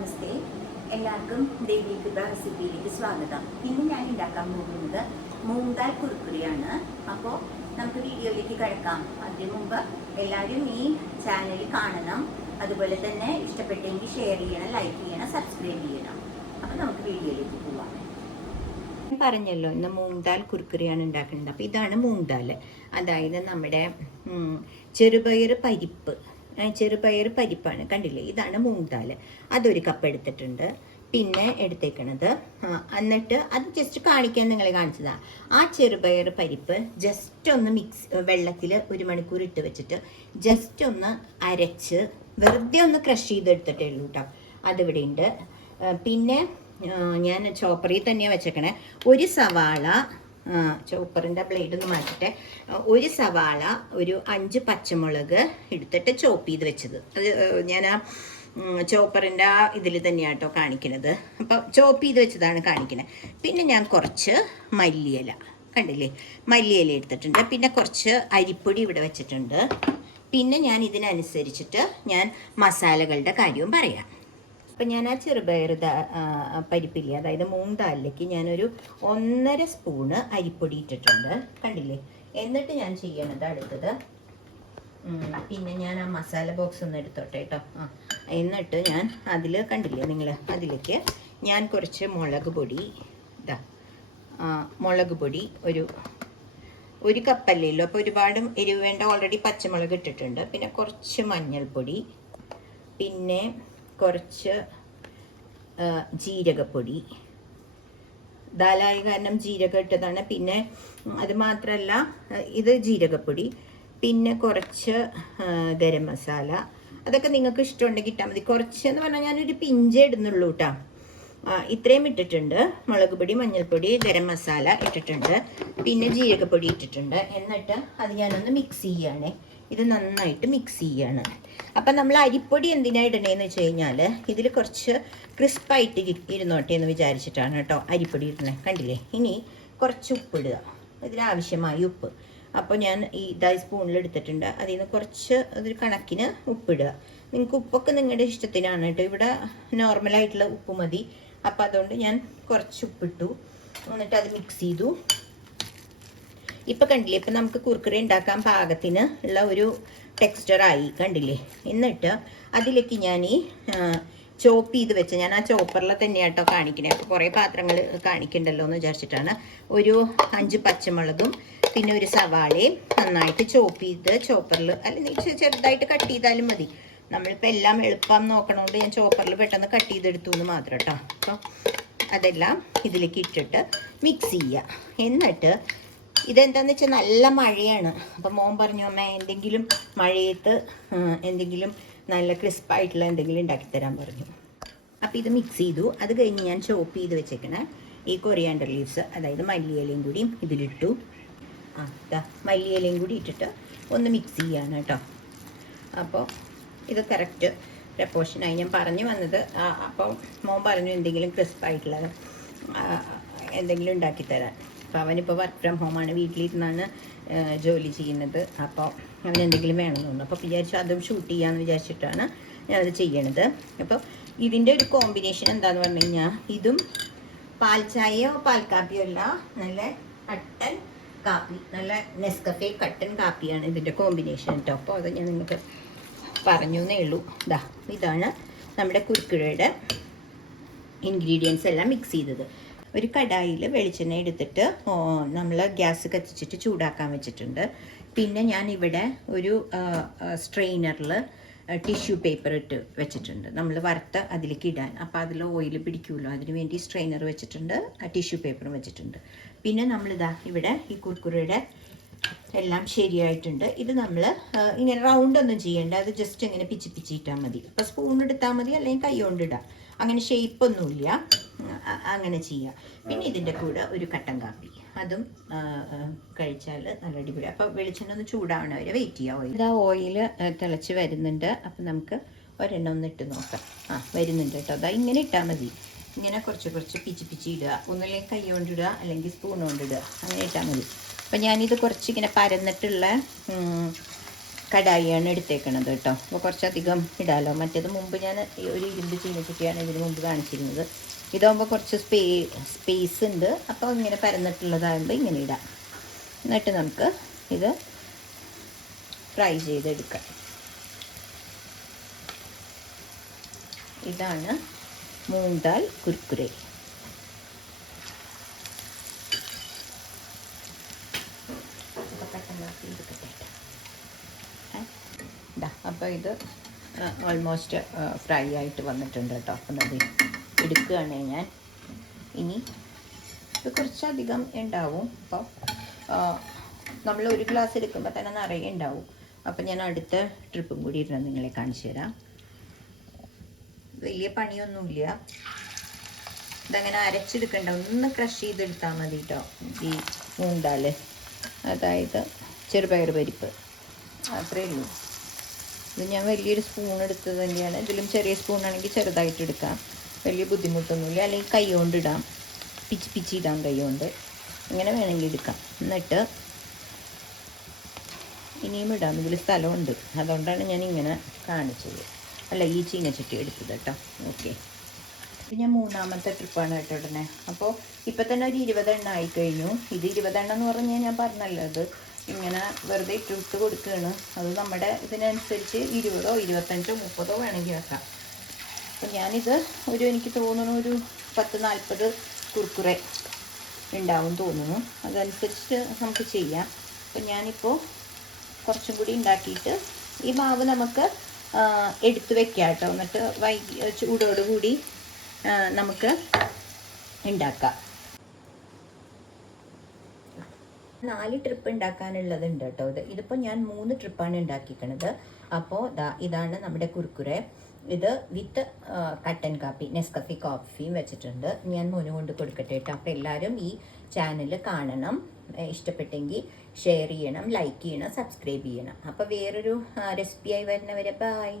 നമസ്തേ, എല്ലാവർക്കും ദേവി കൃപ റെസിപ്പിയിലേക്ക് സ്വാഗതം. ഇന്ന് ഞാൻ ഉണ്ടാക്കാൻ പോകുന്നത് മൂങ് ദാൽ കുർക്കുറിയാണ്. അപ്പോൾ നമുക്ക് വീഡിയോയിലേക്ക് കിടക്കാം. അതിനു മുമ്പ് എല്ലാവരും ഈ ചാനൽ കാണണം, അതുപോലെ തന്നെ ഇഷ്ടപ്പെട്ടെങ്കിൽ ഷെയർ ചെയ്യണം, ലൈക്ക് ചെയ്യണം, സബ്സ്ക്രൈബ് ചെയ്യണം. അപ്പോൾ നമുക്ക് വീഡിയോയിലേക്ക് പോവാം. പറഞ്ഞല്ലോ, ഇന്ന് മൂങ് ദാൽ കുർക്കുറിയാണ് ഉണ്ടാക്കുന്നത്. അപ്പോൾ ഇതാണ് മൂങ് ദാൽ, അതായത് നമ്മുടെ ചെറുപയർ പരിപ്പാണ്. കണ്ടില്ലേ, ഇതാണ് മൂങ് ദാൽ. അതൊരു കപ്പ് എടുത്തിട്ടുണ്ട്. പിന്നെ എടുത്തേക്കണത്, എന്നിട്ട് അത് ജസ്റ്റ് കാണിക്കാൻ നിങ്ങളെ കാണിച്ചതാണ്. ആ ചെറുപയർ പരിപ്പ് ജസ്റ്റ് ഒന്ന് വെള്ളത്തിൽ 1 മണിക്കൂർ ഇട്ട് വെച്ചിട്ട് ജസ്റ്റ് ഒന്ന് അരച്ച് വെറുതെ ഒന്ന് ക്രഷ് ചെയ്തെടുത്തിട്ടേ ഉള്ളൂ കേട്ടോ. അതിവിടെ ഉണ്ട്. പിന്നെ ഞാൻ ചോപ്പറിൽ തന്നെയാണ് വെച്ചേക്കണേ. ഒരു സവാള, ചോപ്പറിൻ്റെ ബ്ലേഡ് ഒന്ന് മാറ്റിട്ടെ, ഒരു സവാള, ഒരു 5 പച്ചമുളക് എടുത്തിട്ട് ചോപ്പ് ചെയ്ത് വെച്ചത്. അത് ഞാൻ ആ ചോപ്പറിൻ്റെ ആ ഇതിൽ തന്നെയാണ് കേട്ടോ കാണിക്കുന്നത്. അപ്പോൾ ചോപ്പ് ചെയ്ത് വെച്ചതാണ് കാണിക്കുന്നത്. പിന്നെ ഞാൻ കുറച്ച് മല്ലിയില, കണ്ടില്ലേ, മല്ലിയില എടുത്തിട്ടുണ്ട്. പിന്നെ കുറച്ച് അരിപ്പൊടി ഇവിടെ വെച്ചിട്ടുണ്ട്. പിന്നെ ഞാൻ ഇതിനനുസരിച്ചിട്ട് ഞാൻ മസാലകളുടെ കാര്യവും പറയാം. അപ്പം ഞാൻ ആ ചെറുപയർ പരിപ്പില്ലേ, അതായത് മൂങ് ദാലിലേക്ക് ഞാനൊരു 1.5 സ്പൂണ് അരിപ്പൊടി ഇട്ടിട്ടുണ്ട്, കണ്ടില്ലേ. എന്നിട്ട് ഞാൻ ചെയ്യണത് അടുത്തത്, പിന്നെ ഞാൻ ആ മസാല ബോക്സ് ഒന്ന് എടുത്തോട്ടെ കേട്ടോ. എന്നിട്ട് ഞാൻ അതിൽ, കണ്ടില്ലേ നിങ്ങൾ, അതിലേക്ക് ഞാൻ കുറച്ച് മുളക് പൊടി, മുളക് പൊടി ഒരു കപ്പല്ലല്ലോ, അപ്പോൾ ഒരുപാട് എരിവ് വേണ്ട. ഓൾറെഡി പച്ചമുളക് ഇട്ടിട്ടുണ്ട്. പിന്നെ കുറച്ച് മഞ്ഞൾപ്പൊടി, പിന്നെ കുറച്ച് ജീരകപ്പൊടി. ദാലായ കാരണം ജീരകം ഇട്ടതാണ്. പിന്നെ അത് മാത്രമല്ല, ഇത് ജീരകപ്പൊടി. പിന്നെ കുറച്ച് ഗരം മസാല. അതൊക്കെ നിങ്ങൾക്ക് ഇഷ്ടമുണ്ടെങ്കിൽ ഇട്ടാൽ മതി. കുറച്ചെന്ന് പറഞ്ഞാൽ ഞാനൊരു പിഞ്ചേ ഇടുന്നുള്ളൂ കേട്ടോ. ഇത്രയും ഇട്ടിട്ടുണ്ട്. മുളക് പൊടി, മഞ്ഞൾപ്പൊടി, ഗരം മസാല ഇട്ടിട്ടുണ്ട്. പിന്നെ ജീരകപ്പൊടി ഇട്ടിട്ടുണ്ട്. എന്നിട്ട് അത് ഞാനൊന്ന് മിക്സ് ചെയ്യുകയാണേ. ഇത് നന്നായിട്ട് മിക്സ് ചെയ്യാണ്. അപ്പം നമ്മൾ അരിപ്പൊടി എന്തിനാണ് ഇടണേന്ന് വെച്ച് കഴിഞ്ഞാൽ ഇതിൽ കുറച്ച് ക്രിസ്പായിട്ട് ഇരുന്നോട്ടെ എന്ന് വിചാരിച്ചിട്ടാണ് കേട്ടോ അരിപ്പൊടി ഇടണേ. കണ്ടില്ലേ. ഇനി കുറച്ച് ഉപ്പിടുക, ഇതിനാവശ്യമായ ഉപ്പ്. അപ്പോൾ ഞാൻ ഈ സ്പൂണിൽ എടുത്തിട്ടുണ്ട്. അതിൽ നിന്ന് കുറച്ച് അതൊരു കണക്കിന് ഉപ്പിടുക. നിങ്ങൾക്ക് ഉപ്പൊക്കെ നിങ്ങളുടെ ഇഷ്ടത്തിനാണ് കേട്ടോ. ഇവിടെ നോർമലായിട്ടുള്ള ഉപ്പ് മതി. അപ്പോൾ അതുകൊണ്ട് ഞാൻ കുറച്ച് ഉപ്പിട്ടു. എന്നിട്ട് അത് മിക്സ് ചെയ്തു. ഇപ്പം കണ്ടില്ലേ, ഇപ്പം നമുക്ക് കുർക്കുറി ഉണ്ടാക്കാൻ പാകത്തിന് ഉള്ള ഒരു ടെക്സ്ചറായി, കണ്ടില്ലേ. എന്നിട്ട് അതിലേക്ക് ഞാൻ ഈ ചോപ്പ് ചെയ്ത് വെച്ച, ഞാൻ ആ ചോപ്പറിൽ തന്നെയാണ് കേട്ടോ കാണിക്കണേ. അപ്പോൾ കുറേ പാത്രങ്ങൾ കാണിക്കണ്ടല്ലോ എന്ന് വിചാരിച്ചിട്ടാണ്. ഒരു 5 പച്ചമുളകും പിന്നെ ഒരു സവാളയും നന്നായിട്ട് ചോപ്പ് ചെയ്ത് ചോപ്പറിൽ, അല്ലെങ്കിൽ ചെറുതായിട്ട് കട്ട് ചെയ്താലും മതി. നമ്മളിപ്പോൾ എല്ലാം എളുപ്പം നോക്കണോണ്ട് ഞാൻ ചോപ്പറിൽ പെട്ടെന്ന് കട്ട് ചെയ്തെടുത്തു എന്ന് മാത്രം കേട്ടോ. അപ്പോൾ അതെല്ലാം ഇതിലേക്ക് ഇട്ടിട്ട് മിക്സ് ചെയ്യുക. എന്നിട്ട് ഇതെന്താണെന്ന് വെച്ചാൽ നല്ല മഴയാണ്. അപ്പം മോൻ പറഞ്ഞു, അമ്മ എന്തെങ്കിലും മഴയത്ത് എന്തെങ്കിലും നല്ല ക്രിസ്പായിട്ടുള്ള എന്തെങ്കിലും ഉണ്ടാക്കിത്തരാൻ പറഞ്ഞു. അപ്പോൾ ഇത് മിക്സ് ചെയ്തു. അത് കഴിഞ്ഞ് ഞാൻ ചോപ്പ് ചെയ്ത് വെച്ചേക്കണേ ഈ കൊറിയാണ്ടർ ലീവ്സ്, അതായത് മല്ലിയിലയും കൂടി ഇതിലിട്ടു. മല്ലിയിലയും കൂടി ഇട്ടിട്ട് ഒന്ന് മിക്സ് ചെയ്യാണ് കേട്ടോ. അപ്പോൾ ഇത് കറക്റ്റ് പ്രപ്പോർഷനായി ഞാൻ പറഞ്ഞു വന്നത്. അപ്പോൾ മോൻ പറഞ്ഞു എന്തെങ്കിലും ക്രിസ്പായിട്ടുള്ള എന്തെങ്കിലും ഉണ്ടാക്കിത്തരാൻ. അപ്പോൾ അവനിപ്പോൾ വർക്ക് ഫ്രം ഹോമാണ്, വീട്ടിലിരുന്നാണ് ജോലി ചെയ്യുന്നത്. അപ്പോൾ അവനെന്തെങ്കിലും വേണമെന്ന് തോന്നുന്നു. അപ്പോൾ വിചാരിച്ചു അതും ഷൂട്ട് ചെയ്യാമെന്ന് വിചാരിച്ചിട്ടാണ് ഞാനത് ചെയ്യണത്. അപ്പോൾ ഇതിൻ്റെ ഒരു കോമ്പിനേഷൻ എന്താണെന്ന് പറഞ്ഞു കഴിഞ്ഞാൽ, ഇതും പാൽ ചായയോ പാൽ കാപ്പിയോ അല്ല, നല്ല കട്ടൻ കാപ്പി, നല്ല നെസ്കഫേ കട്ടൻ കാപ്പിയാണ് ഇതിൻ്റെ കോമ്പിനേഷൻ കേട്ടോ. അപ്പോൾ അത് ഞാൻ നിങ്ങൾക്ക് പറഞ്ഞു എന്നേ ഉള്ളൂ. ഇതാണ് നമ്മുടെ കുർക്കുറിയുടെ ഇൻഗ്രീഡിയൻസ് എല്ലാം മിക്സ് ചെയ്തത്. ഒരു കടായിൽ വെളിച്ചെണ്ണ എടുത്തിട്ട് നമ്മൾ ഗ്യാസ് കത്തിച്ചിട്ട് ചൂടാക്കാൻ വെച്ചിട്ടുണ്ട്. പിന്നെ ഞാൻ ഇവിടെ ഒരു സ്ട്രെയിനറിൽ ടിഷ്യൂ പേപ്പർ ഇട്ട് വെച്ചിട്ടുണ്ട്, നമ്മൾ വറുത്ത് അതിലേക്ക് ഇടാൻ. അപ്പോൾ അതിൽ ഓയിൽ പിടിക്കുമല്ലോ, അതിന് വേണ്ടി സ്ട്രെയിനർ വെച്ചിട്ടുണ്ട്, ടിഷ്യൂ പേപ്പറും വെച്ചിട്ടുണ്ട്. പിന്നെ നമ്മളിതാ ഇവിടെ ഈ കുർക്കുറിയുടെ എല്ലാം ശരിയായിട്ടുണ്ട്. ഇത് നമ്മൾ ഇങ്ങനെ റൗണ്ടൊന്നും ചെയ്യേണ്ട, അത് ജസ്റ്റ് ഇങ്ങനെ പിച്ചിട്ടാൽ മതി. അപ്പോൾ സ്പൂൺ എടുത്താൽ മതി, അല്ലെങ്കിൽ കൈ കൊണ്ടിടാം. അങ്ങനെ ഷേപ്പൊന്നുമില്ല, അങ്ങനെ ചെയ്യാം. പിന്നെ ഇതിൻ്റെ കൂടെ ഒരു കട്ടൻ കാപ്പി, അതും കഴിച്ചാൽ നല്ല അടിപൊളി. അപ്പോൾ വെളിച്ചെണ്ണ ഒന്ന് ചൂടാവണ വരെ വെയിറ്റ് ചെയ്യാം. ഇതാ ഓയിൽ തിളച്ച് വരുന്നുണ്ട്. അപ്പം നമുക്ക് ഒരെണ്ണം ഒന്ന് ഇട്ട് നോക്കാം. വരുന്നുണ്ട് കേട്ടോ. അതാ ഇങ്ങനെ ഇട്ടാൽ മതി. ഇങ്ങനെ കുറച്ച് പിച്ചി ഇടുക. ഒന്നുമില്ലെങ്കിൽ കൈ കൊണ്ടിടുക, അല്ലെങ്കിൽ സ്പൂൺ കൊണ്ടിടുക, അങ്ങനെ ഇട്ടാൽ മതി. അപ്പം ഞാനിത് കുറച്ചിങ്ങനെ പരന്നിട്ടുള്ള കടായിയാണ് എടുത്തേക്കണത് കേട്ടോ. അപ്പോൾ കുറച്ചധികം ഇടാമല്ലോ. മറ്റേത് മുമ്പ് ഞാൻ ഒരു ഇരുമ്പ് ചീനച്ചട്ടിയാണ് ഇതിന് മുമ്പ് കാണിച്ചിരുന്നത്. ഇതാകുമ്പോൾ കുറച്ച് സ്പേസ് ഉണ്ട്. അപ്പോൾ ഇങ്ങനെ പരന്നിട്ടുള്ളതാകുമ്പോൾ ഇങ്ങനെ ഇടാം. എന്നിട്ട് നമുക്ക് ഇത് ഫ്രൈ ചെയ്തെടുക്കാം. ഇതാണ് മൂംഗ് ദാൽ കുർക്കുരെ. അപ്പോൾ ഇത് ഓൾമോസ്റ്റ് ഫ്രൈ ആയിട്ട് വന്നിട്ടുണ്ട് കേട്ടോ. അപ്പം അത് എടുക്കുകയാണ് ഞാൻ. ഇനി ഇത് കുറച്ചധികം ഉണ്ടാവും. അപ്പോൾ നമ്മൾ ഒരു ഗ്ലാസ് എടുക്കുമ്പോൾ തന്നെ നിറയെ ഉണ്ടാവും. അപ്പം ഞാൻ അടുത്ത ട്രിപ്പും കൂടി ഇരുന്ന് നിങ്ങളെ കാണിച്ചു തരാം. വലിയ പണിയൊന്നുമില്ല. ഇതങ്ങനെ അരച്ചെടുക്കണ്ട, ഒന്ന് ക്രഷ് ചെയ്തെടുത്താൽ മതി കേട്ടോ. ഈ മൂംഗ് ദാൽ, അതായത് ചെറുപയർ പരിപ്പ്, അത്രയേ ഉള്ളൂ. ഇത് ഞാൻ വലിയൊരു സ്പൂൺ എടുത്തത് തന്നെയാണ്. ഇതിലും ചെറിയ സ്പൂണാണെങ്കിൽ ചെറുതായിട്ട് എടുക്കാം, വലിയ ബുദ്ധിമുട്ടൊന്നുമില്ല. അല്ലെങ്കിൽ കൈ കൊണ്ട് ഇടാം, പിച്ചി ഇടാം കൈ കൊണ്ട്, ഇങ്ങനെ വേണമെങ്കിൽ എടുക്കാം. എന്നിട്ട് ഇനിയും ഇടാം, ഇതിൽ സ്ഥലമുണ്ട്, അതുകൊണ്ടാണ് ഞാൻ ഇങ്ങനെ കാണിച്ചത്. അല്ല, ഈ ചീനച്ചട്ടി എടുത്തത് കേട്ടോ. ഓക്കെ, ഇത് ഞാൻ മൂന്നാമത്തെ ട്രിപ്പാണ് കേട്ടോ ഉടനെ. അപ്പോൾ ഇപ്പം തന്നെ ഒരു 20 എണ്ണം ആയിക്കഴിഞ്ഞു. ഇത് 20 എണ്ണം എന്ന് പറഞ്ഞാൽ ഞാൻ പറഞ്ഞല്ലോ, അത് ഇങ്ങനെ വെറുതെ ഇട്ട് കൊടുക്കുകയാണ്. അത് നമ്മുടെ ഇതിനനുസരിച്ച് 20, 25, 30 വേണമെങ്കിൽ വെക്കാം. അപ്പം ഞാനിത് എനിക്ക് തോന്നുന്നു ഒരു 10-40 കുർക്കുറെ ഉണ്ടാവും തോന്നുന്നു. അതനുസരിച്ച് നമുക്ക് ചെയ്യാം. അപ്പം ഞാനിപ്പോൾ കുറച്ചും കൂടി ഉണ്ടാക്കിയിട്ട് ഈ മാവ് നമുക്ക് എടുത്ത് വെക്കാം കേട്ടോ. എന്നിട്ട് ചൂടോടുകൂടി നമുക്ക് ഉണ്ടാക്കാം. 4 ട്രിപ്പ് ഉണ്ടാക്കാനുള്ളതുണ്ട് കേട്ടോ. ഇതിപ്പോൾ ഞാൻ 3 ട്രിപ്പാണ് ഉണ്ടാക്കിക്കണത്. അപ്പോൾ ഇതാണ് നമ്മുടെ കുർക്കുറെ. ഇത് വിത്ത് കട്ടൻ കാപ്പി, നെസ്കഫി കോഫിയും വെച്ചിട്ടുണ്ട്. ഞാൻ മോന് കൊണ്ട് കൊടുക്കട്ടെ കേട്ടോ. അപ്പോൾ എല്ലാവരും ഈ ചാനൽ കാണണം. ഇഷ്ടപ്പെട്ടെങ്കിൽ ഷെയർ ചെയ്യണം, ലൈക്ക് ചെയ്യണം, സബ്സ്ക്രൈബ് ചെയ്യണം. അപ്പോൾ വേറൊരു റെസിപ്പിയായി വരുന്നവരെ ബൈ.